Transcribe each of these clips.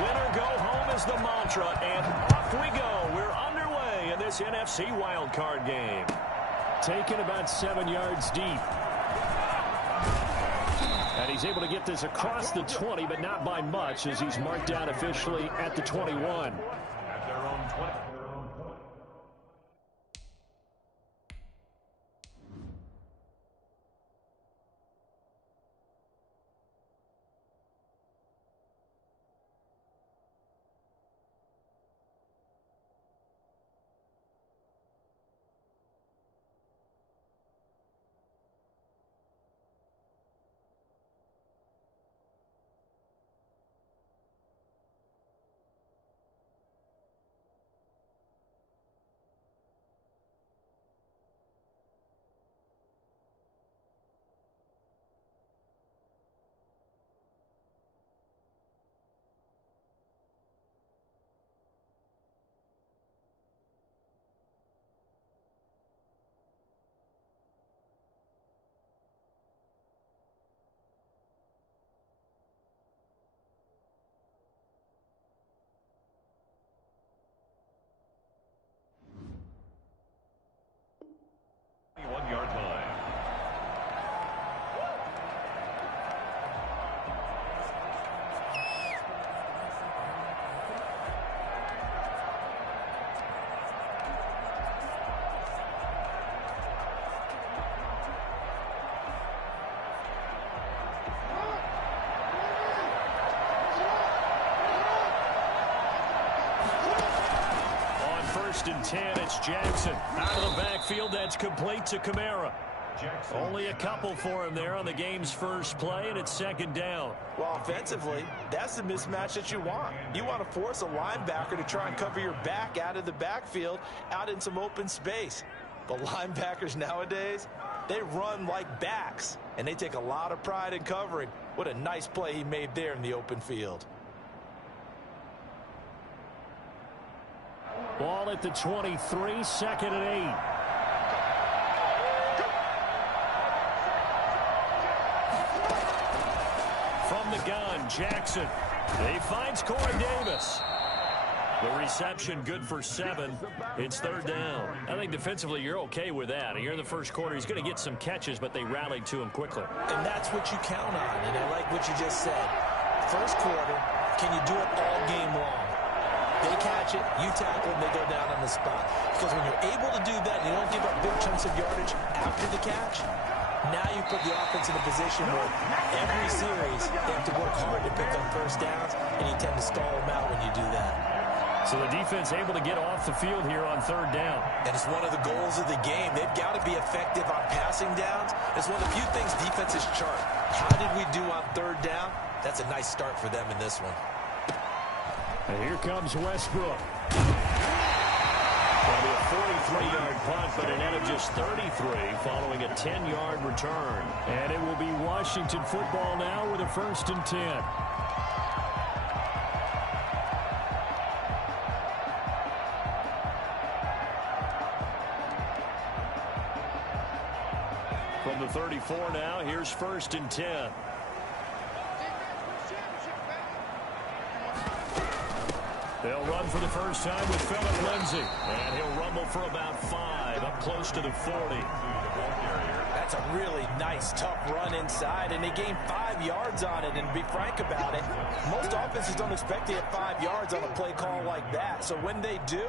Winner go home is the mantra, and off we go. We're underway in this NFC wildcard game. Taken about 7 yards deep. And he's able to get this across the 20, but not by much, as he's marked down officially at the 21. At their own 20. One-yard line. On 1st and 10, it's Jackson. Out of the backfield, that's complete to Kamara. Only a couple for him there on the game's first play, and it's 2nd down. Well, offensively, that's the mismatch that you want. You want to force a linebacker to try and cover your back out of the backfield, out in some open space. But linebackers nowadays, they run like backs, and they take a lot of pride in covering. What a nice play he made there in the open field. Ball at the 23, 2nd and 8. From the gun, Jackson. He finds Corey Davis. The reception good for 7. It's 3rd down. I think defensively you're okay with that. Here in the first quarter, he's going to get some catches, but they rallied to him quickly. And that's what you count on, and I like what you just said. First quarter, can you do it all game long? They catch it, you tackle them, they go down on the spot. Because when you're able to do that, you don't give up big chunks of yardage after the catch. Now you put the offense in a position where every series they have to work hard to pick up first downs, and you tend to stall them out when you do that. So the defense able to get off the field here on 3rd down. And it's one of the goals of the game. They've got to be effective on passing downs. It's one of the few things defenses chart. How did we do on 3rd down? That's a nice start for them in this one. And here comes Westbrook. That'll be a 43-yard punt, but it ended just 33 following a 10-yard return. And it will be Washington football now with a 1st and 10. From the 34 now, here's 1st and 10. They'll run for the first time with Phillip Lindsay. And he'll rumble for about 5, up close to the 40. That's a really nice, tough run inside, and they gained 5 yards on it. And to be frank about it, most offenses don't expect to get 5 yards on a play call like that. So when they do,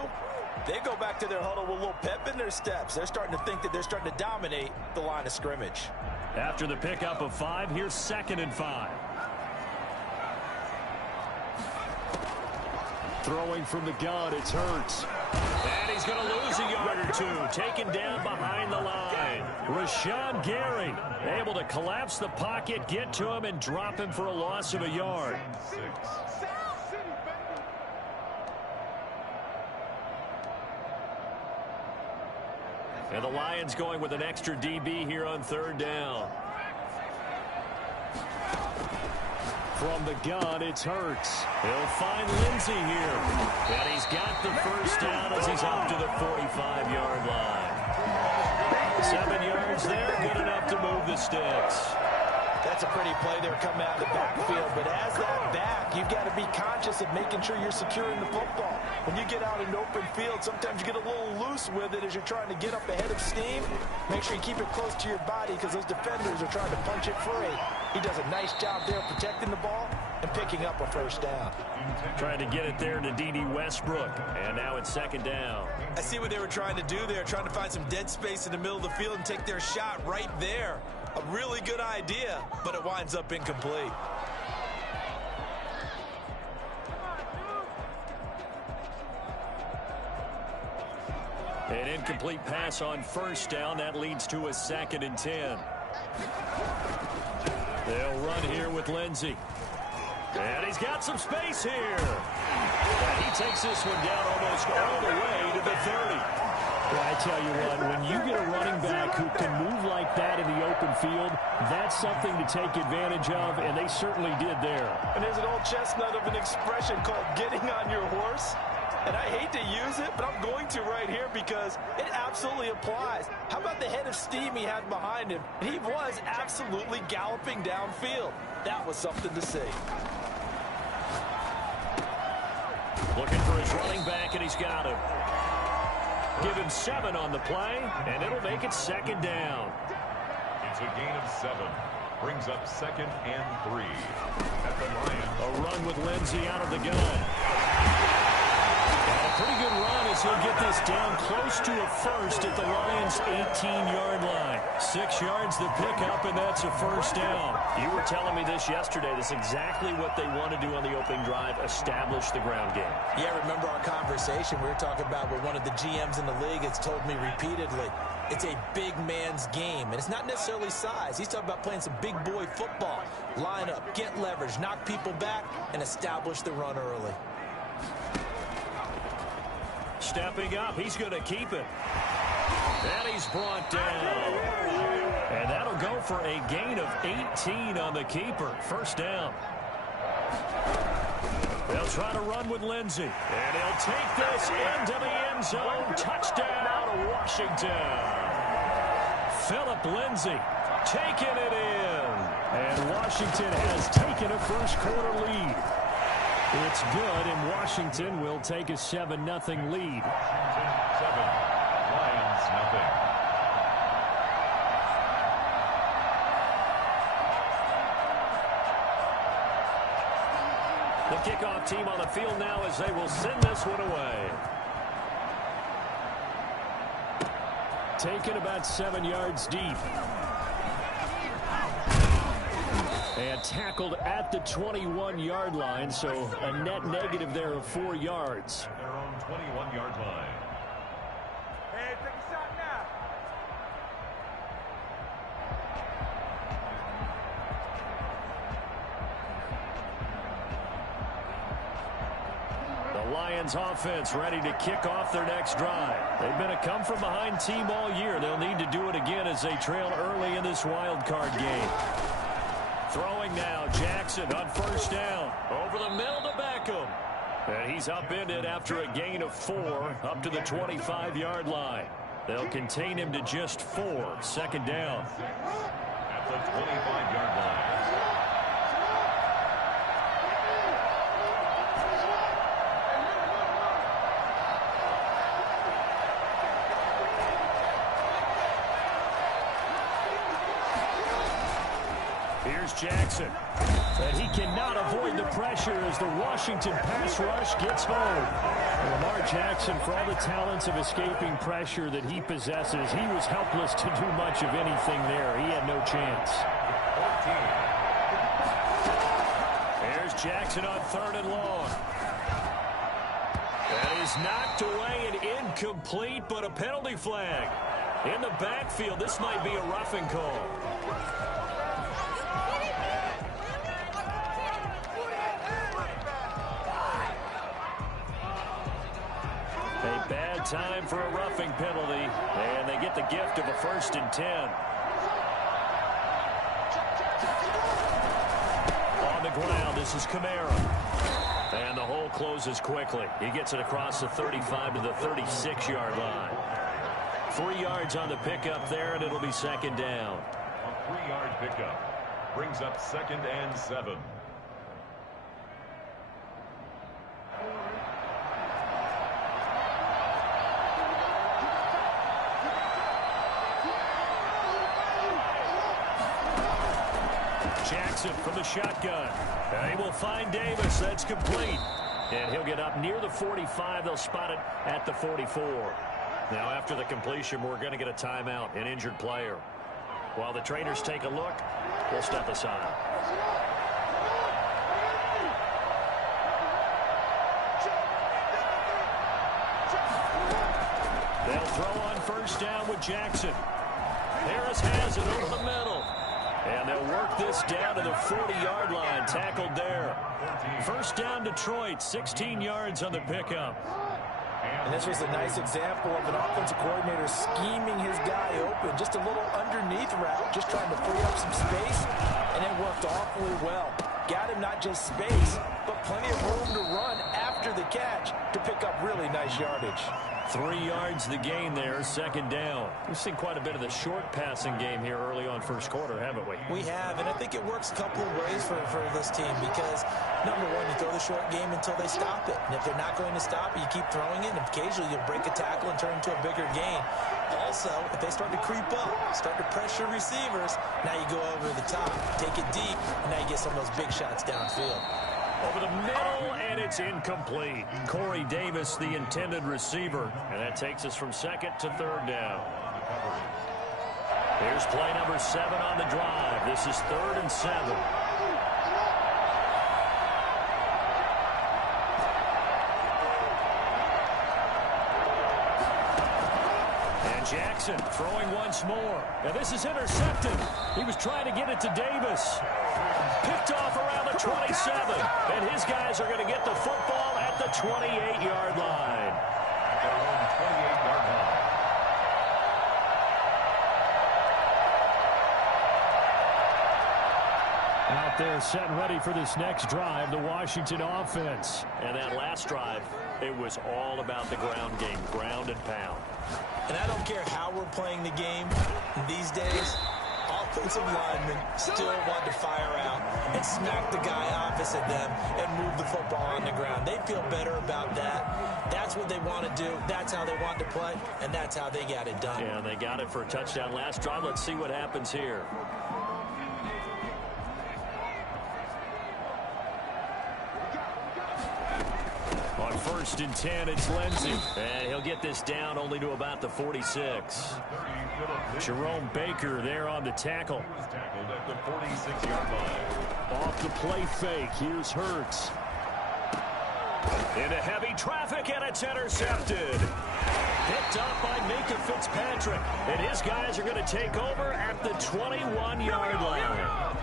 they go back to their huddle with a little pep in their steps. They're starting to think that they're starting to dominate the line of scrimmage. After the pickup of 5, here's 2nd and 5. Throwing from the gun, it's Hurts. And he's going to lose a yard or 2. Taken down behind the line. Rashawn Gary able to collapse the pocket, get to him, and drop him for a loss of a yard. And the Lions going with an extra DB here on 3rd down. From the gun, it's Hurts. He'll find Lindsay here. And he's got the first down as he's up to the 45-yard line. 7 yards there, good enough to move the sticks. That's a pretty play there coming out of the backfield. But as that back, you've got to be conscious of making sure you're securing the football. When you get out in open field, sometimes you get a little loose with it as you're trying to get up ahead of steam. Make sure you keep it close to your body because those defenders are trying to punch it free. He does a nice job there protecting the ball and picking up a first down. Trying to get it there to D.D. Westbrook. And now it's second down. I see what they were trying to do there, trying to find some dead space in the middle of the field and take their shot right there. A really good idea, but it winds up incomplete. An incomplete pass on first down. That leads to a 2nd and 10. They'll run here with Lindsey. And he's got some space here. And he takes this one down almost all the way to the 30. Well, I tell you what, when you get a running back who can move like that in the open field, that's something to take advantage of, and they certainly did there. And there's an old chestnut of an expression called getting on your horse. And I hate to use it, but I'm going to right here because it absolutely applies. How about the head of steam he had behind him? He was absolutely galloping downfield. That was something to see. Looking for his running back, and he's got him. Give him 7 on the play, and it'll make it 2nd down. It's a gain of 7. Brings up 2nd and 3. At the Lions. A run with Lindsey out of the gun. And a pretty good run as he'll get this down close to a first at the Lions' 18-yard line. 6 yards the pickup, and that's a first down. You were telling me this yesterday. This is exactly what they want to do on the opening drive, establish the ground game. Yeah, remember our conversation we were talking about what one of the GMs in the league has told me repeatedly. It's a big man's game, and it's not necessarily size. He's talking about playing some big boy football. Line up, get leverage, knock people back, and establish the run early. Stepping up, he's going to keep it. And he's brought down. And that'll go for a gain of 18 on the keeper. First down. They'll try to run with Lindsey. And he'll take this into the end zone. Touchdown, Washington. Phillip Lindsey taking it in. And Washington has taken a first-quarter lead. It's good, and Washington will take a 7-0 lead. 7, Lions 0. The kickoff team on the field now as they will send this one away. Taken about 7 yards deep. And tackled at the 21-yard line, so a net negative there of 4 yards. At their own 21-yard line. Hey, take a shot now. The Lions offense ready to kick off their next drive. They've been a come-from-behind team all year. They'll need to do it again as they trail early in this wild card game. Throwing now, Jackson on first down. Over the middle to Beckham. And he's upended after a gain of 4 up to the 25-yard line. They'll contain him to just 4. Second down. At the 25-yard line. Here's Jackson. But he cannot avoid the pressure as the Washington pass rush gets home. Lamar Jackson, for all the talents of escaping pressure that he possesses, he was helpless to do much of anything there. He had no chance. 14. Here's Jackson on 3rd and long. That is knocked away and incomplete, but a penalty flag. In the backfield, this might be a roughing call. A bad time for a roughing penalty, and they get the gift of a 1st and 10. On the ground, this is Kamara. And the hole closes quickly. He gets it across the 35 to the 36-yard line. 3 yards on the pickup there, and it'll be second down. A 3-yard pickup. Brings up 2nd and 7. Jackson from the shotgun. They will find Davis. That's complete. And he'll get up near the 45. They'll spot it at the 44. Now, after the completion, we're going to get a timeout, an injured player. While the trainers take a look, we'll step aside. They'll throw on first down with Jackson. Harris has it over the middle. And they'll work this down to the 40-yard line. Tackled there. First down, Detroit. 16 yards on the pickup. And this was a nice example of an offensive coordinator scheming his guy open. Just a little underneath route, just trying to free up some space. And it worked awfully well. Got him not just space, but plenty of room to run after the catch to pick up really nice yardage. 3 yards the gain there, second down. We've seen quite a bit of the short passing game here early on first quarter, haven't we? We have, and I think it works a couple of ways for this team because, number one, you throw the short game until they stop it. And if they're not going to stop it, you keep throwing it, and occasionally you'll break a tackle and turn into a bigger gain. Also, if they start to creep up, start to pressure receivers, now you go over the top, take it deep, and now you get some of those big shots downfield. Over the middle, and it's incomplete. Corey Davis, the intended receiver. And that takes us from second to third down. Here's play number 7 on the drive. This is 3rd and 7. And Jackson throwing once more. Now this is intercepted. He was trying to get it to Davis. Picked off around the 27. And his guys are going to get the football at the 28-yard line. Their own 28-yard line. Out there set and ready for this next drive, the Washington offense. And that last drive, it was all about the ground game, ground and pound. And I don't care how we're playing the game these days, offensive linemen still want to fire out and smack the guy opposite them and move the football on the ground. They feel better about that. That's what they want to do. That's how they want to play, and that's how they got it done. Yeah, and they got it for a touchdown last drive. Let's see what happens here. On 1st and 10, it's Lindsey. And he'll get this down only to about the 46. Jerome Baker there on the tackle. He was tackled at the 46-yard line. Off the play fake, here's Hurts. Into heavy traffic, and it's intercepted. Picked up by Minka Fitzpatrick. And his guys are going to take over at the 21-yard line.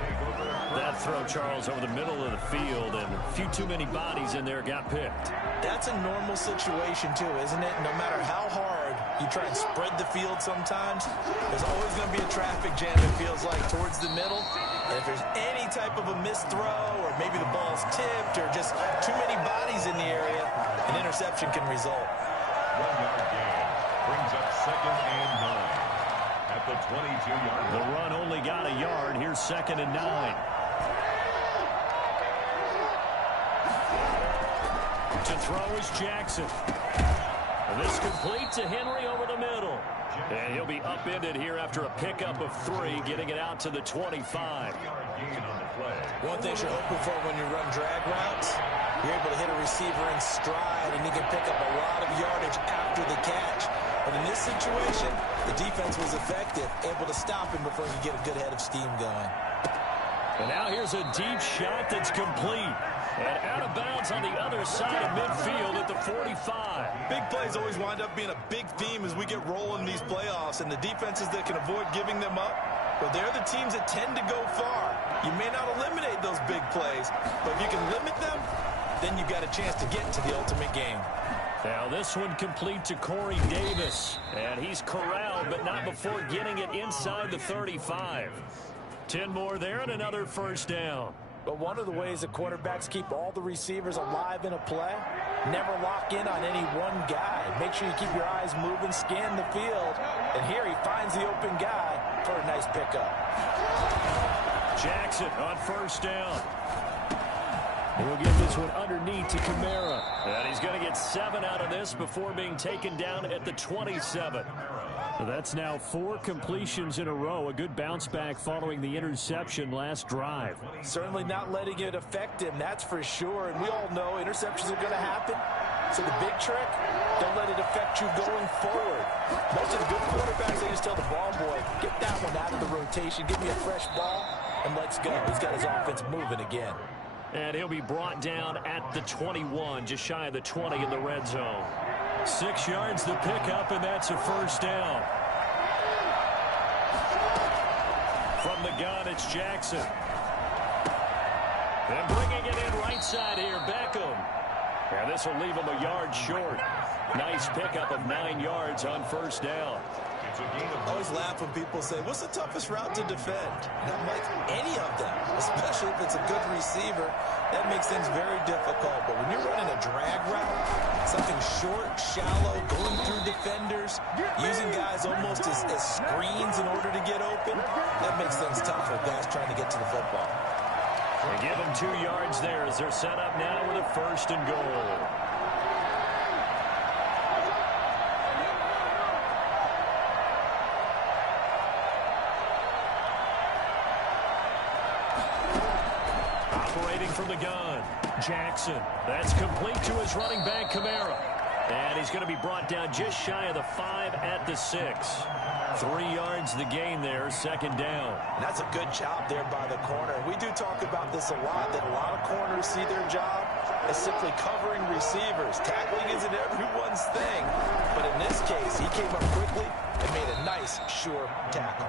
That throw, Charles, over the middle of the field, and a few too many bodies in there got picked. That's a normal situation, too, isn't it? No matter how hard you try and spread the field sometimes, there's always going to be a traffic jam, it feels like, towards the middle. And if there's any type of a missed throw, or maybe the ball's tipped, or just too many bodies in the area, an interception can result. 1-yard gain. Brings up 2nd and 9. At the 22-yard line. The run only got a yard. Here's 2nd and 9. To throw is Jackson. And this complete to Henry over the middle. And he'll be upended here after a pickup of 3, getting it out to the 25. One thing you're hoping for when you run drag routes, you're able to hit a receiver in stride, and you can pick up a lot of yardage after the catch. But in this situation, the defense was effective, able to stop him before he could get a good head of steam going. And now here's a deep shot that's complete. And out of bounds on the other side of midfield at the 45. Big plays always wind up being a big theme as we get rolling these playoffs, and the defenses that can avoid giving them up, well, they're the teams that tend to go far. You may not eliminate those big plays, but if you can limit them, then you've got a chance to get to the ultimate game. Now this one complete to Corey Davis. And he's corralled, but not before getting it inside the 35. 10 more there and another first down. But one of the ways that quarterbacks keep all the receivers alive in a play, never lock in on any one guy. Make sure you keep your eyes moving, scan the field. And here he finds the open guy for a nice pickup. Jackson on first down. He'll get this one underneath to Kamara. And he's going to get 7 out of this before being taken down at the 27. So that's now 4 completions in a row. A good bounce back following the interception last drive. Certainly not letting it affect him, that's for sure. And we all know interceptions are going to happen. So the big trick, don't let it affect you going forward. Most of the good quarterbacks, they just tell the ball boy, get that one out of the rotation, give me a fresh ball, and let's go. He's got his offense moving again. And he'll be brought down at the 21, just shy of the 20 in the red zone. 6 yards the pickup, and that's a first down. From the gun, it's Jackson. And bringing it in right side here, Beckham. And this will leave him a yard short. Nice pickup of 9 yards on first down. I always laugh when people say, what's the toughest route to defend? And I'm like, any of them, especially if it's a good receiver. That makes things very difficult. But when you're running a drag route, something short, shallow, going through defenders, using guys almost as screens in order to get open, that makes things tough for guys trying to get to the football. They give them 2 yards there as they're set up now with a first and goal. From the gun, Jackson. That's complete to his running back, Kamara. And he's going to be brought down just shy of the 5 at the 6. 3 yards the gain there, second down. And that's a good job there by the corner. We do talk about this a lot, that a lot of corners see their job as simply covering receivers. Tackling isn't everyone's thing. But in this case, he came up quickly and made a nice, sure tackle.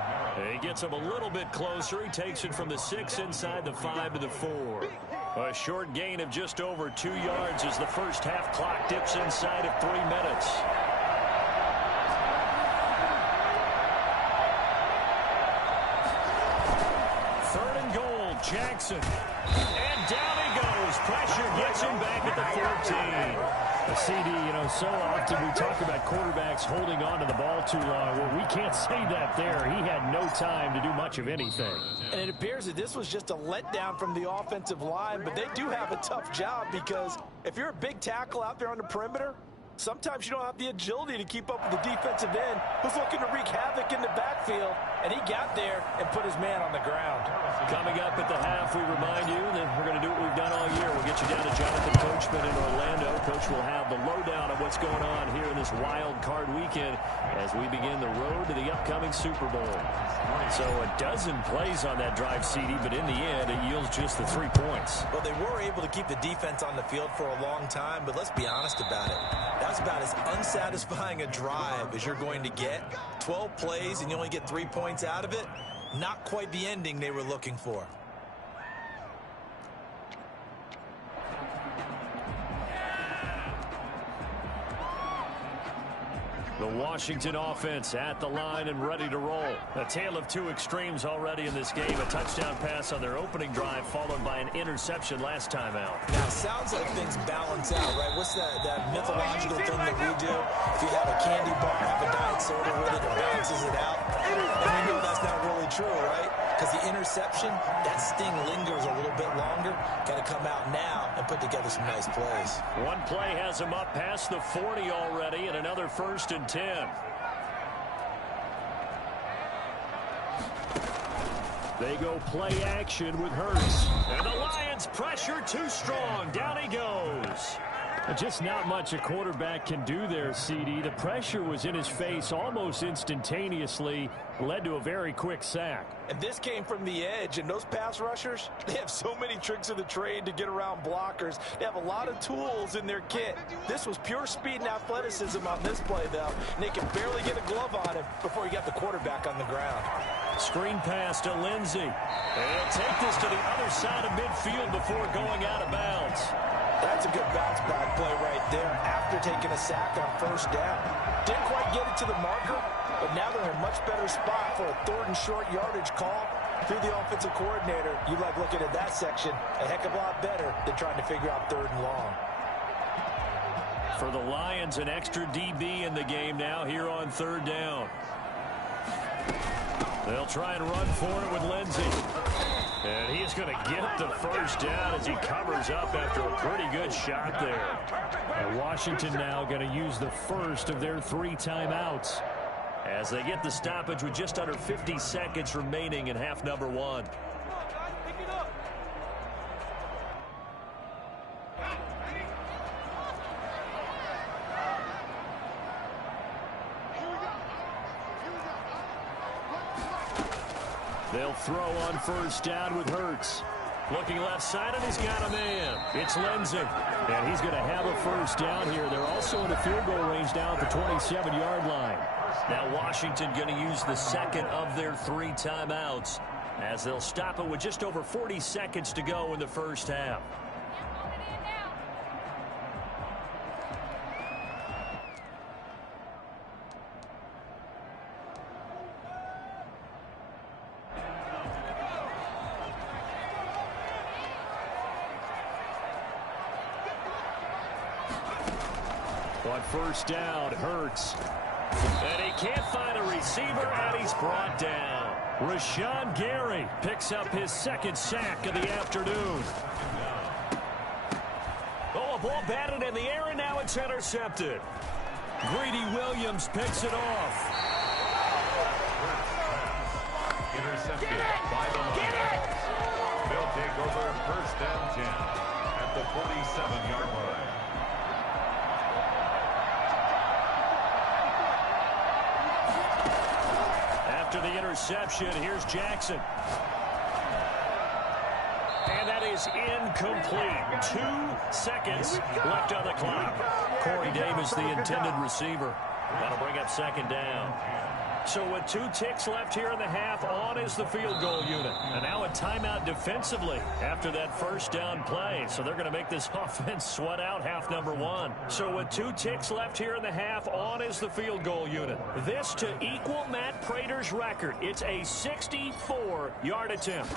He gets him a little bit closer. He takes it from the 6 inside the 5 to the 4. A short gain of just over 2 yards as the first half clock dips inside of 3 minutes. Third and goal, Jackson. And down he goes. Pressure gets him back at the 14. CD, you know, so often we talk about quarterbacks holding on to the ball too long. Well, we can't say that there. He had no time to do much of anything. And it appears that this was just a letdown from the offensive line, but they do have a tough job because if you're a big tackle out there on the perimeter, sometimes you don't have the agility to keep up with the defensive end who's looking to wreak havoc in the backfield, and he got there and put his man on the ground. Coming up at the half, we remind you that we're going to do what we've done all year. We'll get you down to Jonathan Coachman in Orlando. Coach will have the lowdown of what's going on here in this wild card weekend as we begin the road to the upcoming Super Bowl. So a dozen plays on that drive, CD, but in the end, it yields just the 3 points. Well, they were able to keep the defense on the field for a long time, but let's be honest about it. That's about as unsatisfying a drive as you're going to get. 12 plays and you only get 3 points out of it. Not quite the ending they were looking for. The Washington offense at the line and ready to roll. A tale of 2 extremes already in this game. A touchdown pass on their opening drive followed by an interception last time out. Now, it sounds like things balance out, right? What's that mythological thing that we do? If you have a candy bar, have a diet soda with it, it balances it out. And we know that's not really true, right? Because the interception, that sting lingers a little bit longer. Got to come out now and put together some nice plays. One play has him up past the 40 already, and another first and 10. They go play action with Hurts. And the Lions pressure too strong. Down he goes. Just not much a quarterback can do there, CD. The pressure was in his face almost instantaneously, led to a very quick sack. And this came from the edge, and those pass rushers, they have so many tricks of the trade to get around blockers. They have a lot of tools in their kit. This was pure speed and athleticism on this play, though, and they could barely get a glove on him before he got the quarterback on the ground. Screen pass to Lindsey. And he'll take this to the other side of midfield before going out of bounds. That's a good bounce-back play right there after taking a sack on first down. Didn't quite get it to the marker, but now they're in a much better spot for a 3rd and short yardage call. Through the offensive coordinator, you like looking at that section a heck of a lot better than trying to figure out 3rd and long. For the Lions, an extra DB in the game now here on 3rd down. They'll try and run for it with Lindsey. And he is going to get the first down as he covers up after a pretty good shot there. And Washington now going to use the first of their 3 timeouts, as they get the stoppage with just under 50 seconds remaining in half number 1. They'll throw on first down with Hurts. Looking left side, and he's got a man. It's Lindsey. And he's going to have a first down here. They're also in the field goal range down at the 27-yard line. Now Washington going to use the second of their 3 timeouts as they'll stop it with just over 40 seconds to go in the first half. On first down, Hurts. And he can't find a receiver, and he's brought down. Rashawn Gary picks up his 2nd sack of the afternoon. Oh, a ball batted in the air, and now it's intercepted. Greedy Williams picks it off. Intercepted by the Lions. They'll take over first down 10 at the 47-yard line. After the interception, here's Jackson. And that is incomplete. 2 seconds left on the clock. Corey Davis, the intended receiver. That'll bring up 2nd down. So with 2 ticks left here in the half, on is the field goal unit. And now a timeout defensively after that first down play. So they're going to make this offense sweat out half number 1. So with 2 ticks left here in the half, on is the field goal unit. This to equal Matt Prater's record. It's a 64-yard attempt.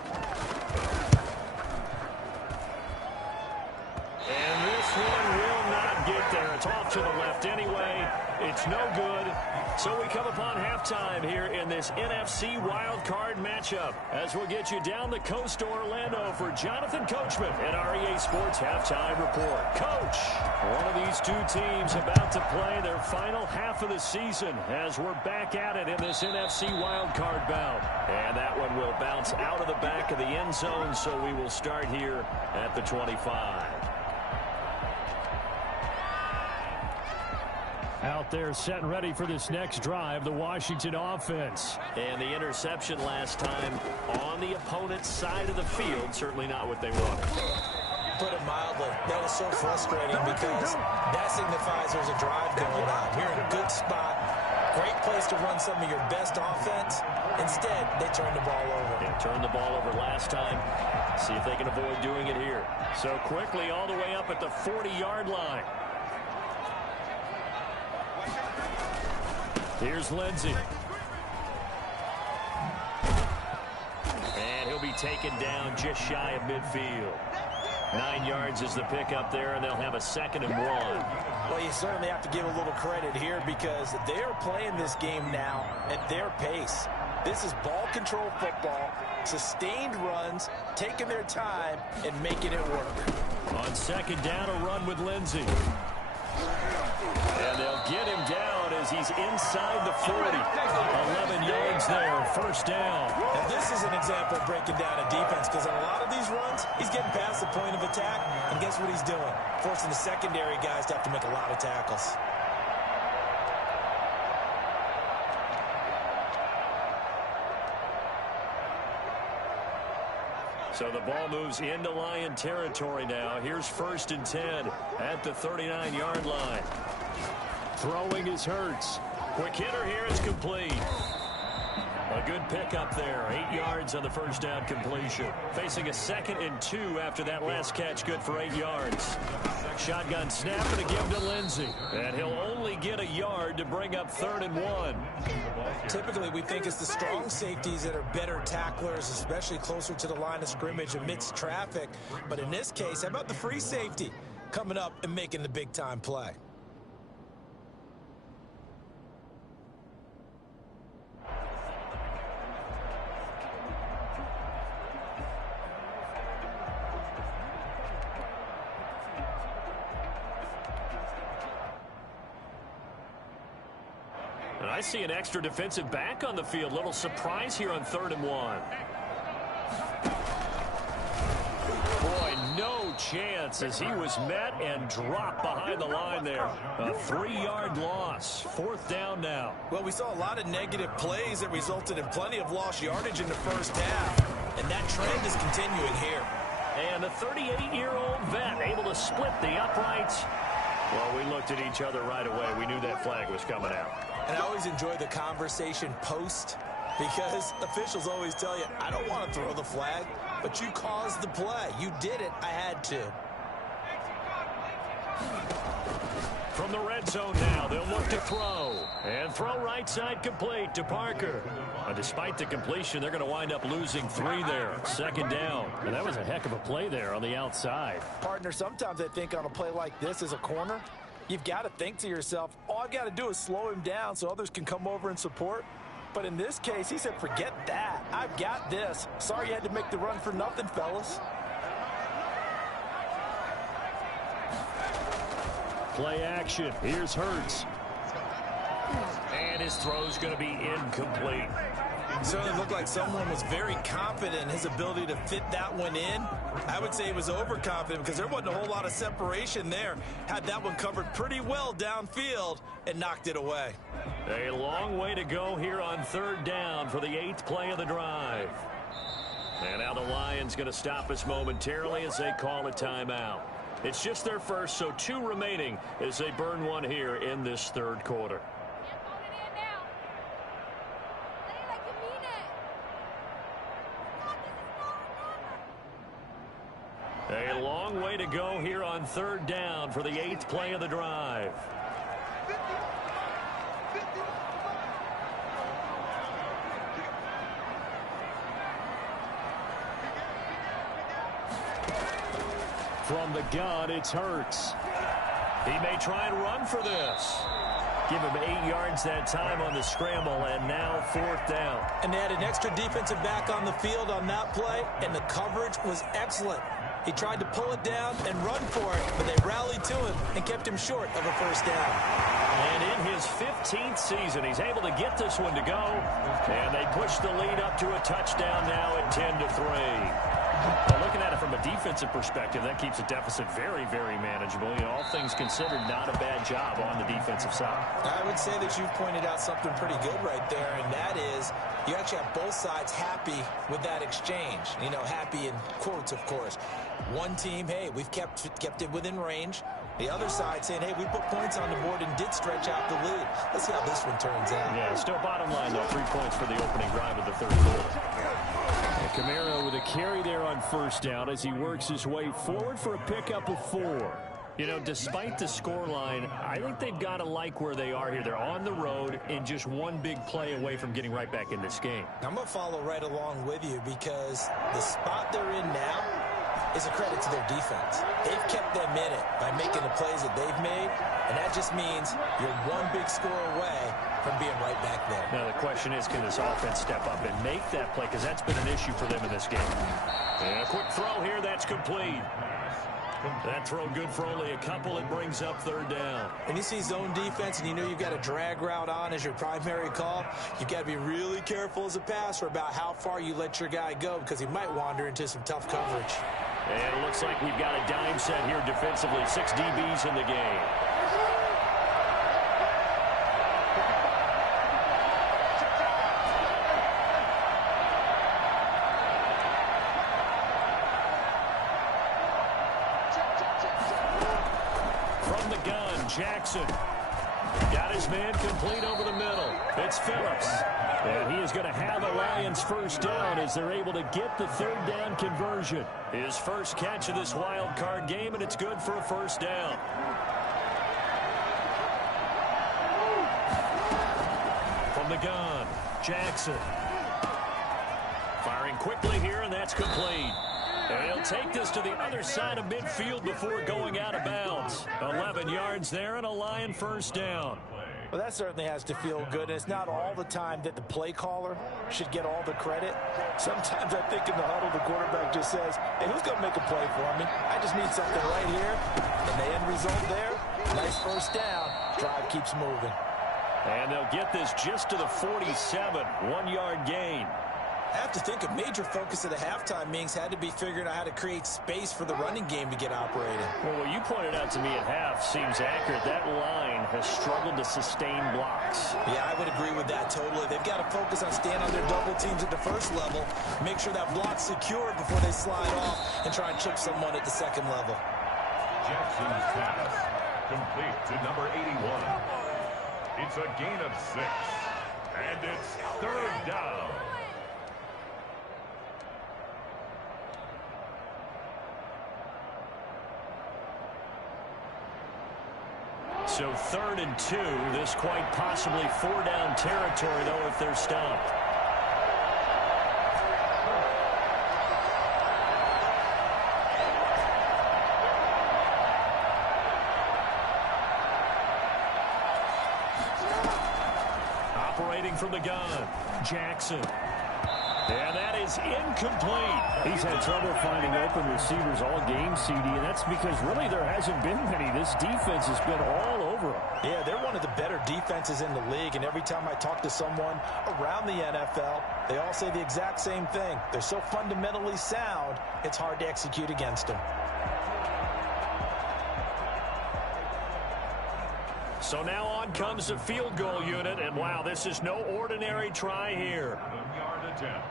And this one will not get there. It's off to the left anyway. It's no good. So we come upon halftime here in this NFC wildcard matchup as we'll get you down the coast to Orlando for Jonathan Coachman at our EA Sports Halftime Report. Coach, one of these 2 teams about to play their final half of the season as we're back at it in this NFC wildcard bout. And that one will bounce out of the back of the end zone, so we will start here at the 25. Out there set and ready for this next drive, the Washington offense. And the interception last time on the opponent's side of the field, certainly not what they wanted. Put it mildly, that is so frustrating because that signifies there's a drive going on. We're in a good spot, great place to run some of your best offense. Instead, they turn the ball over. Yeah, turned the ball over last time. See if they can avoid doing it here. So quickly all the way up at the 40-yard line. Here's Lindsey. And he'll be taken down just shy of midfield. 9 yards is the pickup there, and they'll have a 2nd and 1. Well, you certainly have to give a little credit here because they are playing this game now at their pace. This is ball control football, sustained runs, taking their time, and making it work. On 2nd down, a run with Lindsey. And they'll get him down as he's inside the 40. 11 yards there, first down. And this is an example of breaking down a defense because on a lot of these runs, he's getting past the point of attack, and guess what he's doing? Forcing the secondary guys to have to make a lot of tackles. So the ball moves into Lion territory now. Here's 1st and 10 at the 39-yard line. Throwing is Hurts. Quick hitter here, it's complete. A good pickup there. 8 yards on the first down completion. Facing a 2nd and 2 after that last catch, good for 8 yards. Shotgun snap and a give to Lindsey. And he'll only get a yard to bring up 3rd and 1. Typically, we think it's the strong safeties that are better tacklers, especially closer to the line of scrimmage amidst traffic. But in this case, how about the free safety coming up and making the big-time play? I see an extra defensive back on the field. Little surprise here on 3rd and 1. Boy, no chance as he was met and dropped behind the line there. A 3-yard loss. 4th down now. Well, we saw a lot of negative plays that resulted in plenty of lost yardage in the first half, and that trend is continuing here. And the 38-year-old vet able to split the uprights. Well, we looked at each other right away. We knew that flag was coming out. And I always enjoy the conversation post, because officials always tell you, I don't want to throw the flag, but you caused the play. You did it. I had to. From the red zone now, they'll look to throw. And throw right side complete to Parker. Despite the completion, they're going to wind up losing 3 there. 2nd down. And that was a heck of a play there on the outside. Partner, sometimes I think on a play like this as a corner, you've got to think to yourself, all I've got to do is slow him down so others can come over and support. But in this case, he said, forget that. I've got this. Sorry you had to make the run for nothing, fellas. Play action. Here's Hurts. And his throw's going to be incomplete. It certainly looked like someone was very confident in his ability to fit that one in. I would say he was overconfident because there wasn't a whole lot of separation there. Had that one covered pretty well downfield and knocked it away. A long way to go here on 3rd down for the 8th play of the drive. And now the Lions going to stop us momentarily as they call a timeout. It's just their first, so 2 remaining as they burn one here in this 3rd quarter. A long way to go here on 3rd down for the 8th play of the drive. From the gun, it's Hurts. He may try and run for this. Give him 8 yards that time on the scramble, and now 4th down. And they had an extra defensive back on the field on that play, and the coverage was excellent. He tried to pull it down and run for it, but they rallied to him and kept him short of a 1st down. And in his 15th season, he's able to get this one to go. And they push the lead up to a touchdown now at 10-3. Well, looking at it from a defensive perspective, that keeps the deficit very, very manageable. You know, all things considered, not a bad job on the defensive side. I would say that you've pointed out something pretty good right there, and that is you actually have both sides happy with that exchange. You know, happy in quotes, of course. One team, hey, we've kept it within range. The other side saying, hey, we put points on the board and did stretch out the lead. Let's see how this one turns out. Yeah, still bottom line, though, 3 points for the opening drive of the 3rd quarter. Camaro with a carry there on 1st down as he works his way forward for a pickup of 4. You know, despite the scoreline, I think they've got to like where they are here. They're on the road and just one big play away from getting right back in this game. I'm going to follow right along with you because the spot they're in now is a credit to their defense. They've kept them in it by making the plays that they've made, and that just means you're one big score away from being right back there. Now the question is, can this offense step up and make that play? Because that's been an issue for them in this game. And a quick throw here, that's complete. That throw good for only a couple. It brings up 3rd down. When you see zone defense and you know you've got a drag route on as your primary call, you've got to be really careful as a passer about how far you let your guy go because he might wander into some tough coverage. And it looks like we've got a dime set here defensively. 6 DBs in the game. From the gun, Jackson. Got his man complete over the middle. It's Phillips. And he is going to have a Lions 1st down as they're able to get the 3rd down conversion. His first catch of this wild card game, and it's good for a 1st down. From the gun, Jackson. Firing quickly here, and that's complete. And he'll take this to the other side of midfield before going out of bounds. 11 yards there and a Lion 1st down. Well, that certainly has to feel good. And it's not all the time that the play caller should get all the credit. Sometimes I think in the huddle, the quarterback just says, hey, who's going to make a play for me? I just need something right here. And the end result there, nice 1st down. Drive keeps moving. And they'll get this just to the 47, 1-yard gain. I have to think a major focus at the halftime meetings had to be figuring out how to create space for the running game to get operating. Well, what you pointed out to me at half seems accurate. That line has struggled to sustain blocks. Yeah, I would agree with that totally. They've got to focus on staying on their double teams at the first level, make sure that block's secured before they slide off and try and chip someone at the second level. Jackson's pass complete to number 81. It's a gain of 6, and it's 3rd down. So 3rd and 2. This quite possibly 4-down territory, though, if they're stopped. Operating from the gun, Jackson. And that is incomplete. He's had trouble finding open receivers all game, CD, and that's because really there hasn't been many. This defense has been all over them. Yeah, they're one of the better defenses in the league, and every time I talk to someone around the NFL, they all say the exact same thing. They're so fundamentally sound, it's hard to execute against them. So now on comes the field goal unit, and wow, this is no ordinary try here. 7-yard attempt.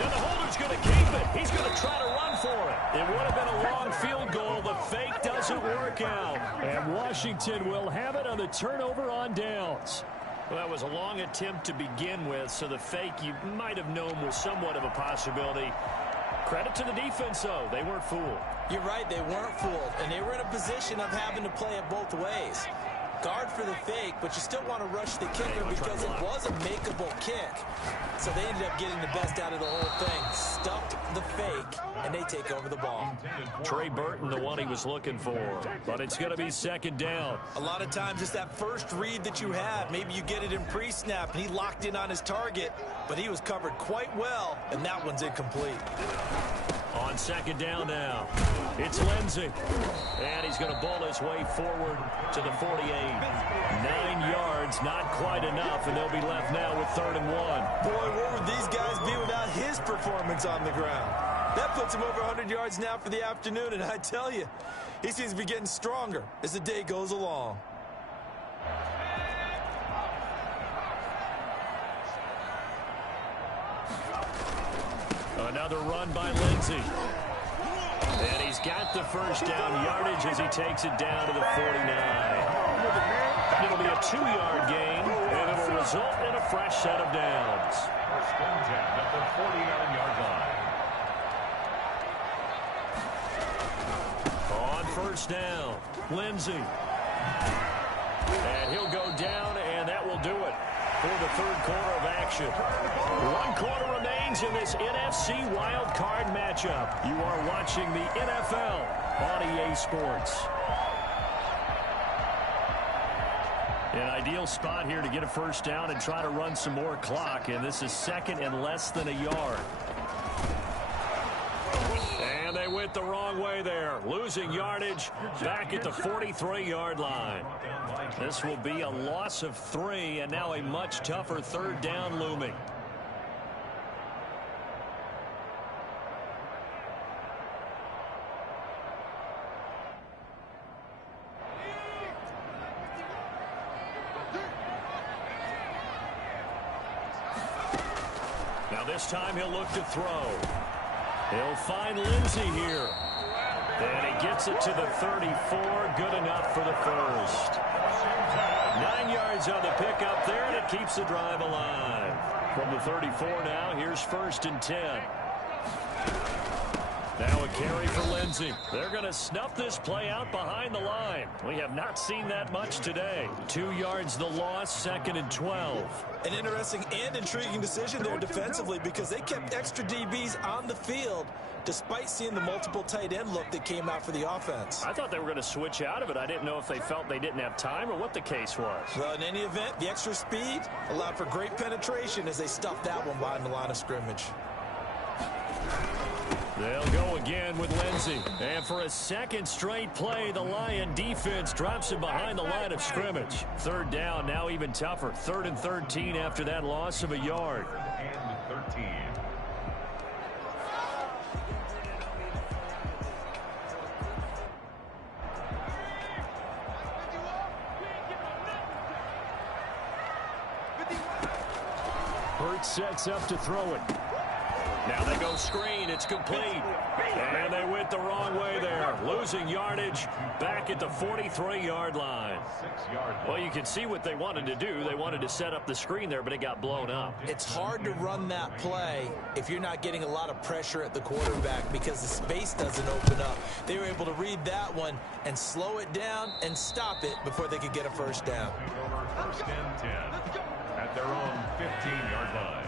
And the holder's going to keep it. He's going to try to run for it. It would have been a long field goal. The fake doesn't work out. And Washington will have it on the turnover on downs. Well, that was a long attempt to begin with, so the fake you might have known was somewhat of a possibility. Credit to the defense, though. They weren't fooled. You're right, they weren't fooled, and they were in a position of having to play it both ways. Guard for the fake, but you still want to rush the kicker because it was a makeable kick. So they ended up getting the best out of the whole thing. Stuffed the fake, and they take over the ball. Trey Burton, the one he was looking for. But it's going to be 2nd down. A lot of times it's that first read that you have. Maybe you get it in pre-snap, and he locked in on his target, but he was covered quite well, and that one's incomplete. On 2nd down now, it's Lindsey. And he's going to bowl his way forward to the 48. 9 yards, not quite enough, and they'll be left now with 3rd and 1. Boy, where would these guys be without his performance on the ground? That puts him over 100 yards now for the afternoon, and I tell you, he seems to be getting stronger as the day goes along. Another run by Lindsey. And he's got the first down yardage as he takes it down to the 49. It'll be a 2-yard gain, and it'll result in a fresh set of downs. 1st and 10 at the 49-yard line. On 1st down, Lindsey. And he'll go down, and that will do it for the 3rd quarter of action. 1 quarter remains in this NFC Wild Card matchup. You are watching the NFL on EA Sports. An ideal spot here to get a first down and try to run some more clock, and this is 2nd and less than a yard. And they went the wrong way there, losing yardage back at the 43-yard line. This will be a loss of 3, and now a much tougher 3rd down looming. Now this time he'll look to throw. He'll find Lindsey here. And he gets it to the 34. Good enough for the first. 9 yards on the pickup there, and it keeps the drive alive. From the 34 now, here's 1st and 10. Now a carry for Lindsey. They're going to snuff this play out behind the line. We have not seen that much today. 2 yards the loss, 2nd and 12. An interesting and intriguing decision there defensively because they kept extra DBs on the field despite seeing the multiple tight end look that came out for the offense. I thought they were going to switch out of it. I didn't know if they felt they didn't have time or what the case was. Well, in any event, the extra speed allowed for great penetration as they stuffed that one behind the line of scrimmage. They'll go again with Lindsey. And for a second straight play, the Lion defense drops him behind the line of scrimmage. Third down, now even tougher. 3rd and 13 after that loss of a yard. 3rd and 13. Hurt sets up to throw it. Now they go screen. It's complete. And they went the wrong way there. Losing yardage back at the 43-yard line. Well, you can see what they wanted to do. They wanted to set up the screen there, but it got blown up. It's hard to run that play if you're not getting a lot of pressure at the quarterback because the space doesn't open up. They were able to read that one and slow it down and stop it before they could get a first down. 1st and 10 at their own 15-yard line.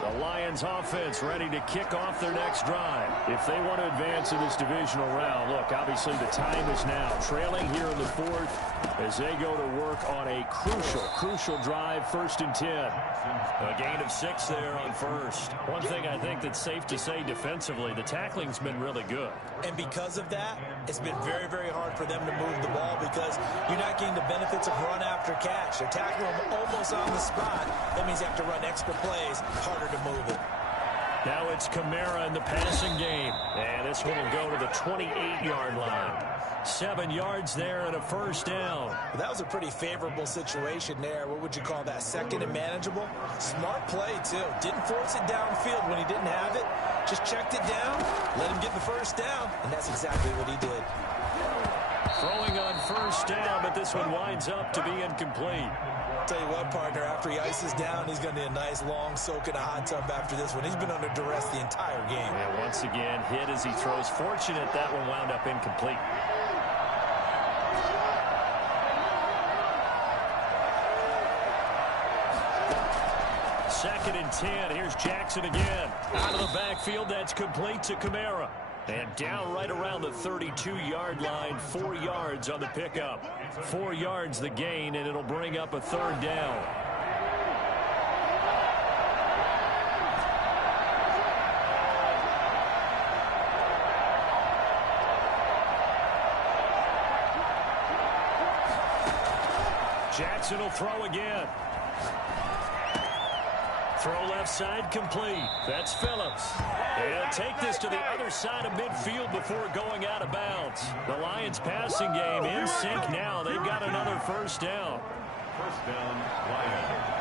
The Lions offense ready to kick off their next drive. If they want to advance in this divisional round, look, obviously the time is now. Trailing here in the 4th as they go to work on a crucial drive, 1st and 10. A gain of 6 there on 1st. One thing I think that's safe to say defensively, the tackling's been really good. And because of that, it's been very, very hard for them to move the ball because you're not getting the benefits of run after catch. They're tackling them almost on the spot. That means you have to run extra plays, harder to move it. Now it's Kamara in the passing game. And this one will go to the 28-yard line. 7 yards there and a first down. That was a pretty favorable situation there. What would you call that? 2nd and manageable? Smart play, too. Didn't force it downfield when he didn't have it. Just checked it down, let him get the first down, and that's exactly what he did. Throwing on first down, but this one winds up to be incomplete. Tell you what, partner, after he ices down, he's going to need a nice long soak in a hot tub after this one. He's been under duress the entire game. And once again, hit as he throws. Fortunate that one wound up incomplete. 2nd and 10. Here's Jackson again. Out of the backfield, that's complete to Kamara. And down right around the 32-yard line, 4 yards on the pickup. 4 yards the gain, and it'll bring up a 3rd down. Jackson will throw again. Throw left side complete. That's Phillips. He'll take this to the other side of midfield before going out of bounds. The Lions passing game in sync now. They've got another first down. First down, Lions.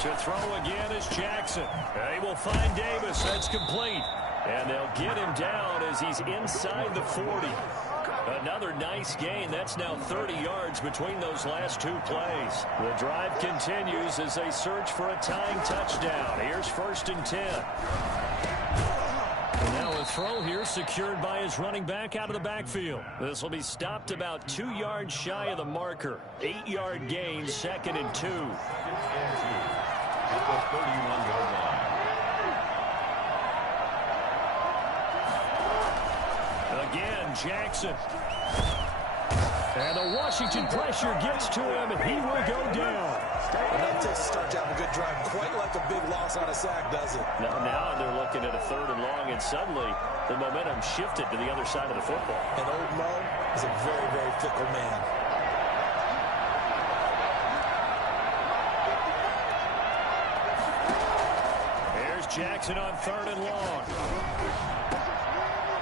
To throw again is Jackson. They will find Davis. That's complete. And they'll get him down as he's inside the 40. Another nice gain. That's now 30 yards between those last 2 plays. The drive continues as they search for a tying touchdown. Here's 1st and 10. And now a throw here secured by his running back out of the backfield. This will be stopped about 2 yards shy of the marker. 8-yard gain, 2nd and 2. At the 31-yard line. Again, Jackson. And the Washington pressure gets to him, and he will go down. Enough to start to have a good drive. Quite like a big loss on a sack, does it? Now they're looking at a 3rd and long, and suddenly the momentum shifted to the other side of the football. And old Mo is a very, very fickle man. Jackson on 3rd and long.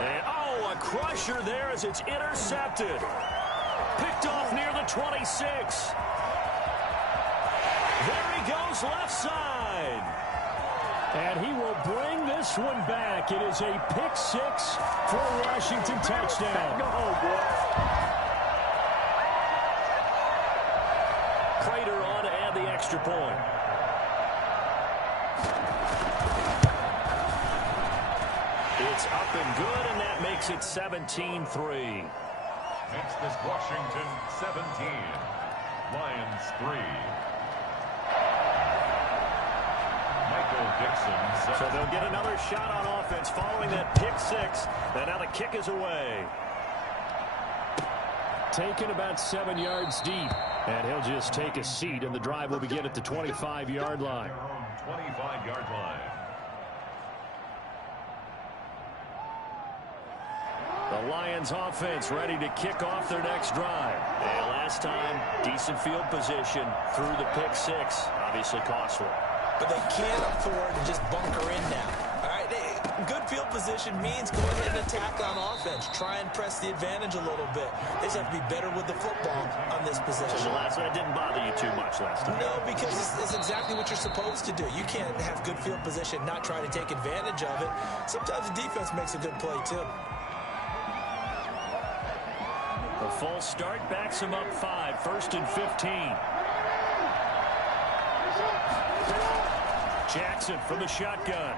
And, oh, a crusher there as it's intercepted. Picked off near the 26. There he goes left side. And he will bring this one back. It is a pick 6 for a Washington touchdown. Oh, boy. Prater on to add the extra point. It's up and good, and that makes it 17-3. Makes this Washington 17. Lions 3. Michael Dixon. So they'll get another shot on offense following that pick six. And now the kick is away. Taken about 7 yards deep. And he'll just take a seat, and the drive will begin at the 25-yard line. 25-yard line. The Lions offense ready to kick off their next drive. And last time, decent field position through the pick six. Obviously costly. But they can't afford to just bunker in now. All right, good field position means go ahead and attack on offense. Try and press the advantage a little bit. They just have to be better with the football on this possession. So the last one didn't bother you too much last time. No, because it's exactly what you're supposed to do. You can't have good field position, not try to take advantage of it. Sometimes the defense makes a good play, too. The full start backs him up 5, 1st and 15. Jackson from the shotgun.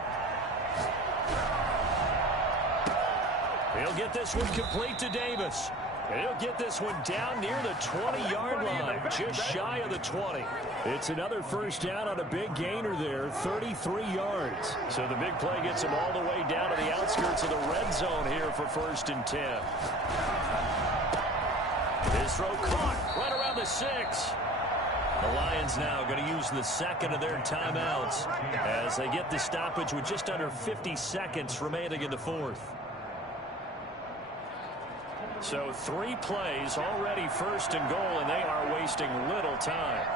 He'll get this one complete to Davis. And he'll get this one down near the 20-yard line, just shy of the 20. It's another first down on a big gainer there, 33 yards. So the big play gets him all the way down to the outskirts of the red zone here for 1st and 10. His throw caught right around the 6. The Lions now going to use the second of their timeouts as they get the stoppage with just under 50 seconds remaining in the fourth. So 3 plays already 1st and goal, and they are wasting little time.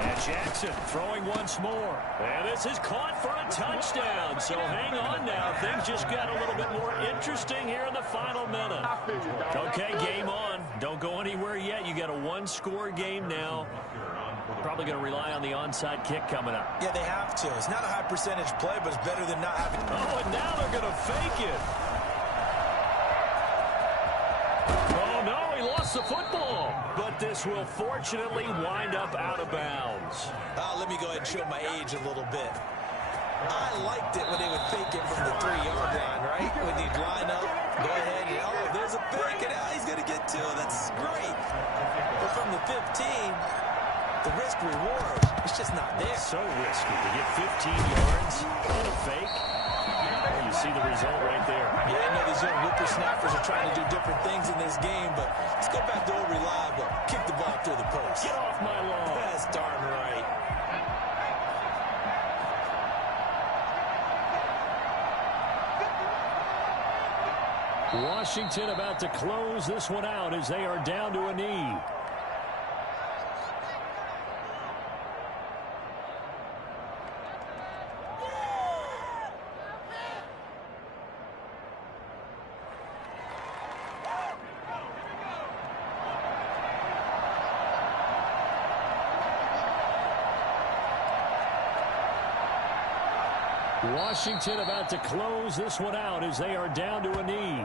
And Jackson throwing once more. And this is caught for a touchdown. So hang on now. Things just got a little bit more interesting here in the final minute. Okay, game on. Don't go anywhere yet. You got a 1-score game now. Probably going to rely on the onside kick coming up. Yeah, they have to. It's not a high percentage play, but it's better than not having. Oh, and now they're going to fake it. Oh, no, he lost the football. But this will fortunately wind up out of bounds. Let me go ahead and show my age a little bit. I liked it when they would fake it from the 3-yard line, right? When they'd line up, go ahead, and, oh, there's a fake, and he's going to get 2. That's great. But from the 15, the risk-reward, it's just not there. So risky to get 15 yards on a fake. Well, you see the result right there. Yeah, I know these young whippersnappers are trying to do different things in this game, but let's go back to old reliable. Kick the ball through the post. Get off my lawn. That's darn right. Washington about to close this one out as they are down to a knee. Washington about to close this one out as they are down to a knee.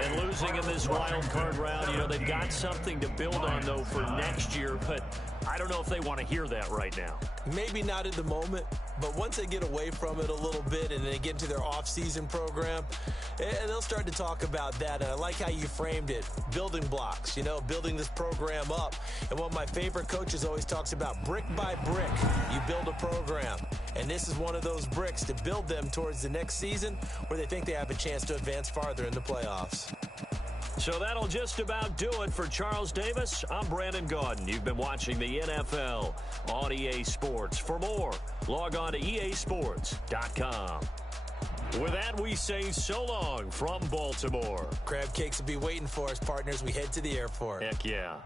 And losing in this wild card round, you know, they've got something to build on, though, for next year. But I don't know if they want to hear that right now. Maybe not in the moment, but once they get away from it a little bit and they get into their off-season program, they'll start to talk about that. And I like how you framed it, building blocks, you know, building this program up. And one of my favorite coaches always talks about brick by brick, you build a program. And this is one of those bricks to build them towards the next season where they think they have a chance to advance farther in the playoffs. So that'll just about do it for Charles Davis. I'm Brandon Gaudin. You've been watching the NFL on EA Sports. For more, log on to easports.com. With that, we say so long from Baltimore. Crab cakes will be waiting for us, partners. We head to the airport. Heck yeah.